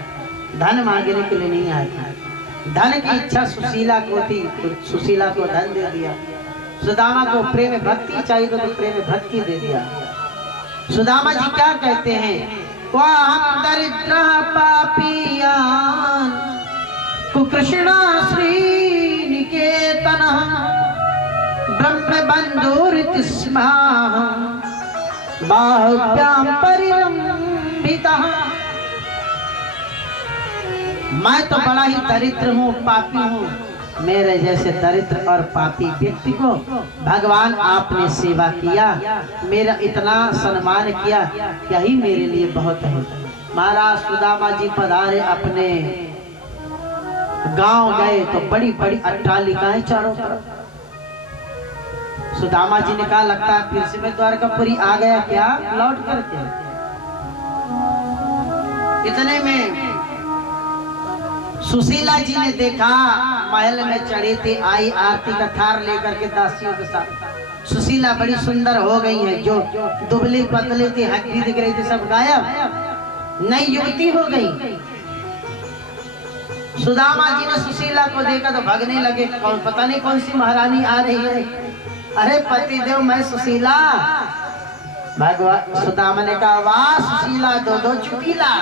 धन मांगने के लिए नहीं आया था। धन की इच्छा सुशीला को थी तो सुशीला को धन दे दिया। सुदामा को प्रेम भक्ति चाहिए तो प्रेम भक्ति दे दिया। सुदामा जी क्या कहते हैं? हम दरिद्र पापियान कुकृष्ण श्री निकेतन ब्रह्म बंधुरिति स्मः बाहुभ्याम परिरंभितः। मैं तो बड़ा ही दरिद्र हूँ, पापी हूँ। मेरे जैसे दरिद्र और पापी व्यक्ति को भगवान आपने सेवा किया, मेरा इतना सम्मान किया, यही मेरे लिए बहुत है। महाराज सुदामा जी पधारे, अपने गांव गए तो बड़ी बड़ी अट्टालिकाएं चारों तरफ। सुदामा जी ने कहा लगता है फिर से मैं द्वारकापुरी आ गया क्या, लौट करके। इतने में सुशीला जी ने देखा, महल में चढ़ी थी, आई आरती का थार लेकर के दासियों के साथ। सुशीला बड़ी सुंदर हो गई है, जो दुबली पतली थी, हड्डी दिख रही थी, सब गायब, नई युवती हो गई। सुदामा जी ने सुशीला को देखा तो भागने लगे, कौन पता नहीं कौन सी महारानी आ रही है। अरे पति देव मैं सुशीला। भगवान सुदामा ने कहा वाह सुशीला, दो दो चुकीला,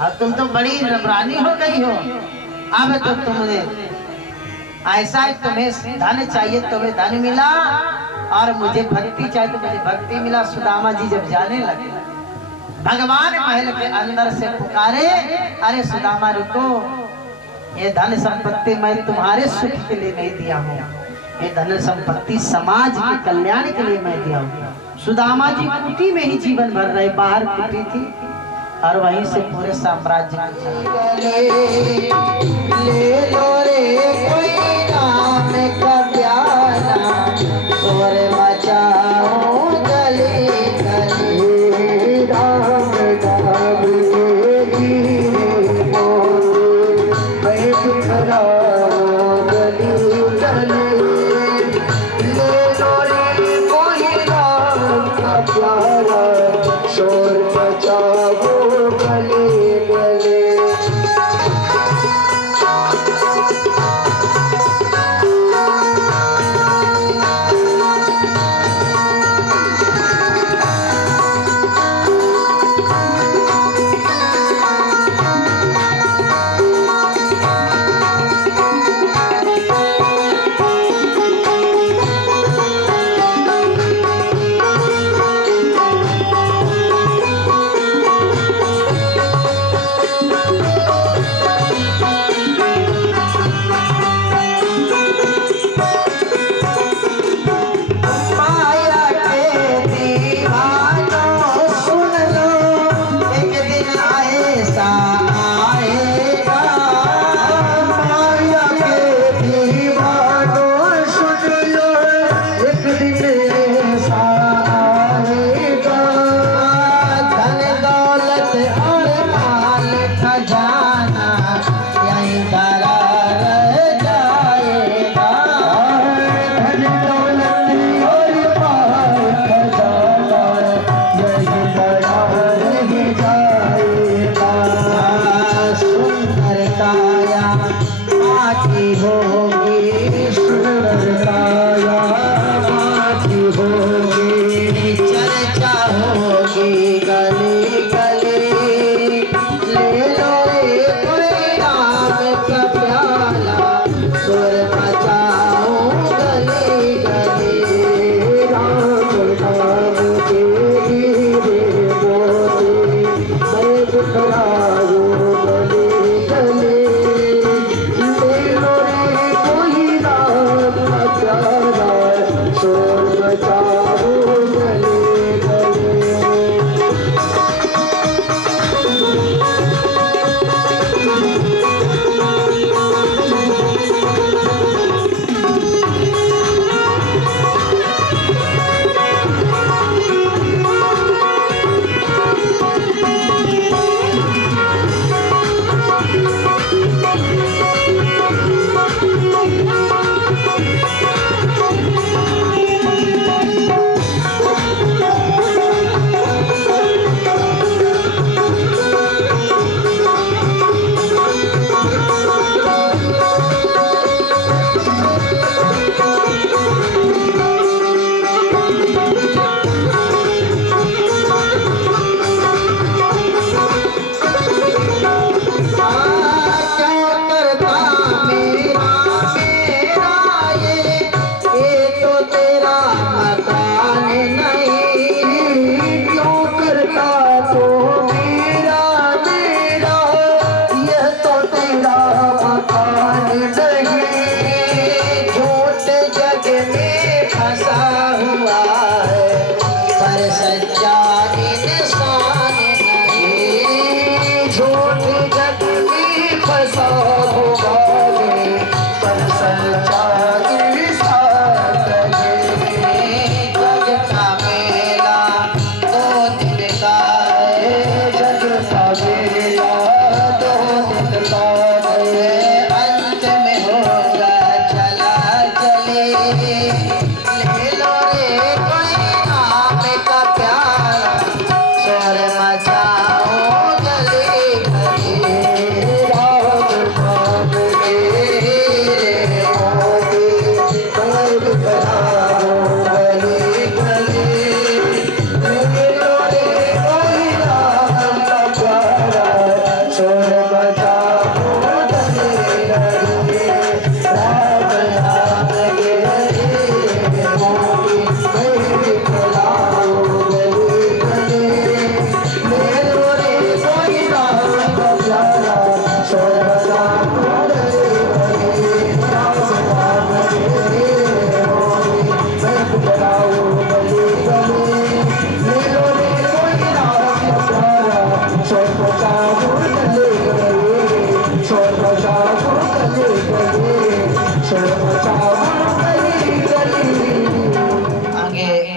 अब तुम तो बड़ी रानी हो गई हो। अब तो तुमने ऐसा है, तुम्हें धन चाहिए तुम्हें धन मिला, और मुझे भक्ति चाहिए तो मुझे भक्ति मिला। सुदामा जी जब जाने लगे, भगवान महल के अंदर से पुकारे, अरे सुदामा रुको, ये धन संपत्ति मैं तुम्हारे सुख के लिए नहीं दिया हूँ, ये धन संपत्ति समाज के कल्याण के लिए मैं दिया हूँ। सुदामा जी कुटी में ही जीवन भर रहे, बाहर कुटी थी और वहीं से पूरे साम्राज्य ले लो रे कोई नाम का प्याला, शोर मचाओ गली गली, राम नाम तेरी बोल, मैं तुझराओ गली गली, ले लो रे कोई नाम का प्याला, शोर मचाओ गली गली।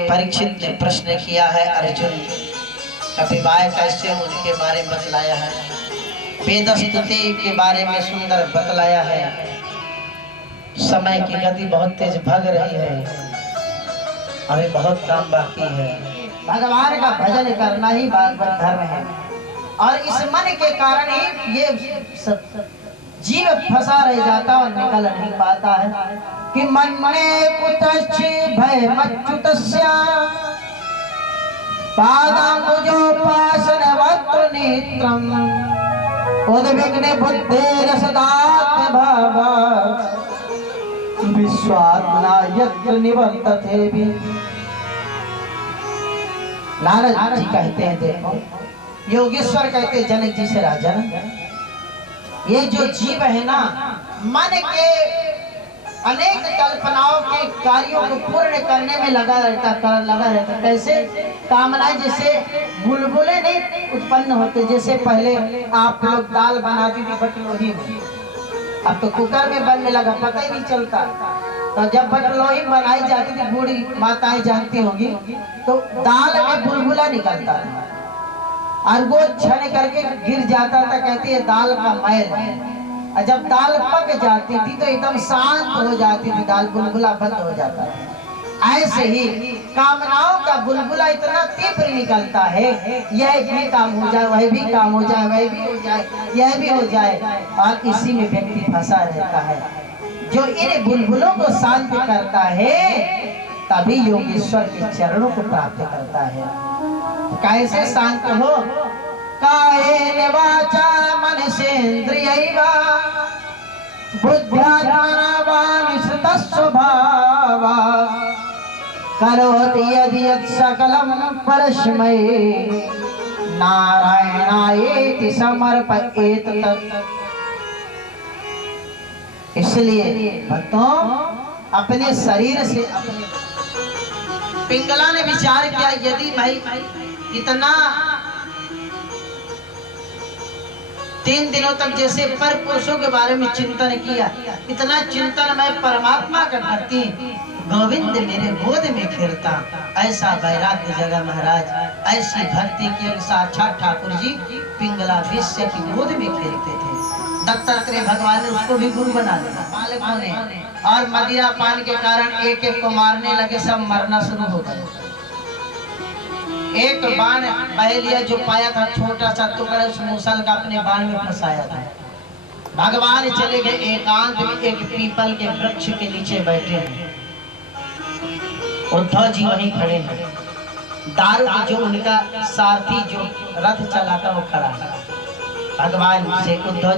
परीक्षित ने प्रश्न किया है, अर्जुन कपिवाय कैसे उनके बारे में बतलाया है, वेद स्तुति के बारे में सुंदर बतलाया है। समय की गति बहुत तेज भाग रही है, हमें बहुत काम बाकी है। भगवान का भजन करना ही भागवत धर्म है, और इस मन के कारण ही ये जीव फंसा रह जाता और निकल नहीं पाता है कि मन मने कुतश्च भय मच्युतस्या पादाम्बुजोपासनवक्त्र नेत्रम् उद्विग्ने बुद्धिरसदात्म भावा विश्वात्मना यत्र निवर्तते भी। नारद जी कहते हैं, देखो योगेश्वर कहते हैं जनक जी से, राजन ये जो जीव है ना, मन के अनेक कल्पनाओं के कार्यों को पूर्ण करने में लगा रहता। कैसे कामनाएं, जैसे बुलबुले नहीं उत्पन्न होते, जैसे पहले आप लोग दाल बनाती थी बटलोही में, अब तो कुकर में बनने लगा, पता ही नहीं चलता। तो जब बटलोही बनाई जाती थी, बूढ़ी माताएं जानती होंगी, तो दाल में बुलबुला निकलता था और वो छन करके गिर जाता था, कहती है दाल का मैल है। और जब दाल पक जाती थी तो एकदम शांत हो जाती थी, दाल बुलबुला बंद हो जाता था। ऐसे ही कामनाओं का बुलबुला इतना तीव्र निकलता है, यह भी काम हो जाए, वह भी काम हो जाए, वह भी हो जाए, यह भी हो जाए, और इसी में व्यक्ति फंसा रहता है। जो इन बुलबुलों को शांत करता है तभी योगेश्वर के चरणों को प्राप्त करता है। कैसे शांत हो? कायेन वाचा मनसेन्द्रियैवा बुद्ध्यात्मना वा निश्चितः स्वभावा करोति यदि यत् सकलं परस्मै नारायणायेति समर्पयेत् तत्। इसलिए भक्तों, अपने शरीर से अपने पिंगला ने विचार किया, यदि भाई इतना 3 दिनों तक जैसे पर पुरुषों के बारे में चिंतन किया, इतना चिंतन मैं परमात्मा का करती, गोविंद मेरे गोद में खेलता, ऐसा वैराग्य जगह महाराज, ऐसी भक्ति की साक्षात ठाकुर जी पिंगला विश्व की गोद में खेलते थे। दत्तात्रेय भगवान ने उसको भी गुरु बना दिया बालकों ने, और मदिरा पान के कारण एक एक को मारने लगे, सब मरना शुरू हो गए। एक बाण बह लिया, जो पाया था छोटा सा टुकड़ा, उस मूसल का अपने बाण में फंसाया था। भगवान चले गए एकांत में, एक पीपल के वृक्ष के नीचे बैठे हैं। उद्धव जी वहीं खड़े हैं, दारू जो उनका सारथी जो रथ चलाता वो खड़ा है। भगवान से उद्धव जी